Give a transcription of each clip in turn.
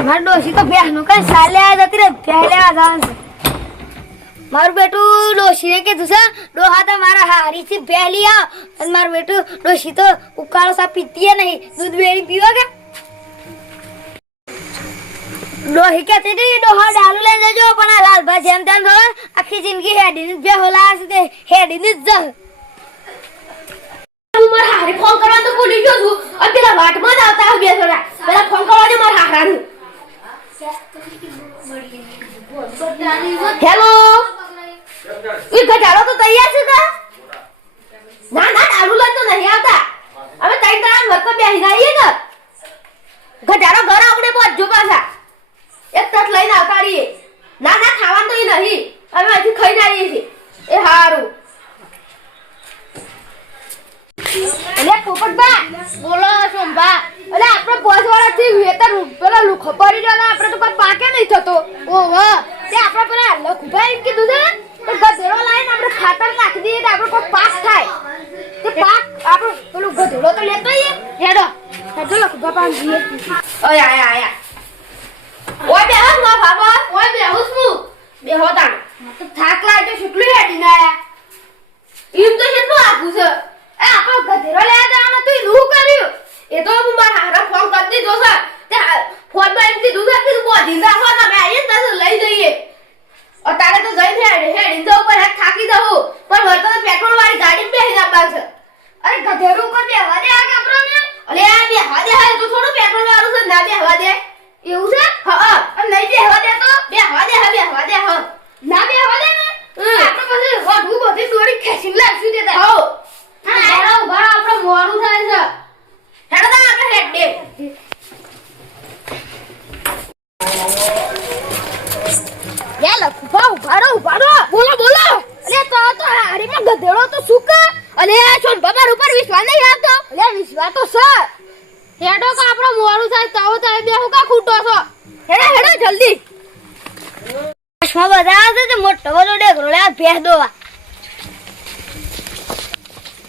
માર ડોશી તો બેહનો કઈ સાલે આ જતી રે પહેલે આ જાન છે મારું બેટું ડોશીને કીધું છે ડોહા તો મારા હારી થી પહેલી આ અને મારું બેટું ડોશી તો ઉકાળો સા પીતીએ નહીં દૂધ બેરી પીવો કે ડોહી કહેતી હતી ડોહા ડાલુ લઈ જજો પણ આ લાલભા જેમ તેમ થયો આખી જિંદગી હેડીને જ બેહોલા છે તે હેડીને જ જ મારા હારે ફોન કરવા તો ભૂલી ગયો છું અને પેલા વાટમાં જ આવતા હોય બે થોડા પેલા ફોન કરવા દે મારા હારાનું હેલો ઈ ઘટાડો તો તૈયાર છે કા ના ના ડાલુ લઈ તો નહીં આવતા હવે તઈ તારા મત બેહી ગઈએ કે ઘટાડો ઘર આપણે પહોંચજો પાછા એક તક લઈને આવતા રહીએ ના ના ખાવાનું તો ઈ નહીં અમે અહીંથી ખાઈને આવીએ છીએ એ હારું એટલે પોપટબા બોલો સોમબા એટલે આપણે પોસવાળા થી વેતર પેલા લુખો પડી ગયો આપણે તો કોઈ પાકે નહીં થતો ઓહો તે આપણે પેલા લખભાઈ એમ કીધું છે તો ગધેડો લાવીને આપણે ખાતર નાખી દઈએ તો આપણે કોઈ પાક થાય તે પાક આપણે પેલું ગધેડો તો લેતો આવીએ હેડો હેડો લખભા પાન જઈએ ઓય આયા ઓય બેહો ના બાબા ઓય બેહો છું બેહો તાણ તો થાક લાગ્યો કેટલું હેડી ના આયા એમ તો કેટલું આગું છે એ આપણો ગધેડો લેવા જવાનો તું નું કર્યું એ તો હું મારા હારા ફોન કરી દીધો છે તે ફોન માં એમ કીધું છે કે તું બોધી રાખો તમે આવીએ ને તો લઈ જઈએ અત્યારે તો જઈને હેડી તો ઉપર હેડ થાકી દઉં પણ વર્તો તો પેટ્રોલ વાળી ગાડી બેહીને આપવા છે અરે ગધેડો ઉપર બેહવા દે આ આપણને અલે આ બેહવા દે હા તો થોડું પેટ્રોલ વાળું છે ના બેહવા દે એવું છે હા અને નહીં બેહવા દે તો બેહવા દે હા ના બેહવા દે ને આપણે પછી વધુ બધી દોડી ખેંચી લાવશું દેતા હો હા હેડો ઘર આપણો મોડું થાય છે હેડો તો આપણે હેડ દે યા લખવા ઉભાડો બોલો અલે તો હારીમાં ગધેડો તો સુક અલે છોન બાબા ઉપર વિશ્વાસ નહીં આવતો અલે વિશ્વાસ તો છે હેડો કે આપણો મોડું થાય તો થાય બે હું કા ખૂટો છો હેડો જલ્દી આશમાં બધા આવશે તો મોટો બધો ડેગરો લે ભેસ દોવા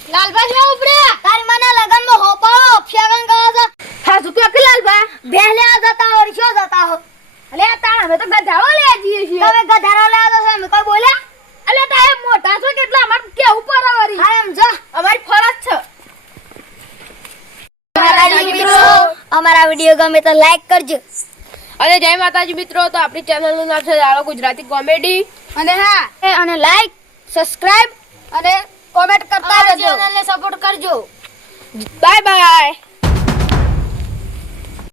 લાલબા જે ઉપરે તાર મને લગનમાં હોપાળો અક્ષગન કહો છો હા શું કે લાલબા બેહલે આ જતા હો રિક્ષો જતા હો અલે તાણ અમે તો ગધાડો લે જઈએ છીએ તમે ગધારો લે તો અમે કોઈ બોલ્યા અલે તા એ મોટા છો કેટલા અમાર કેવું પરવરી હા એમ જો અમારી ફરજ છે અમારા વિડિયો ગમે તો લાઈક કરજો અને જય માતાજી મિત્રો તો આપણી ચેનલનું નામ છે જાળો ગુજરાતી કોમેડી અને હા અને લાઈક સબસ્ક્રાઇબ અને કોમેન્ટ કરતા રહેજો ચેનલને સપોર્ટ કરજો બાય બાય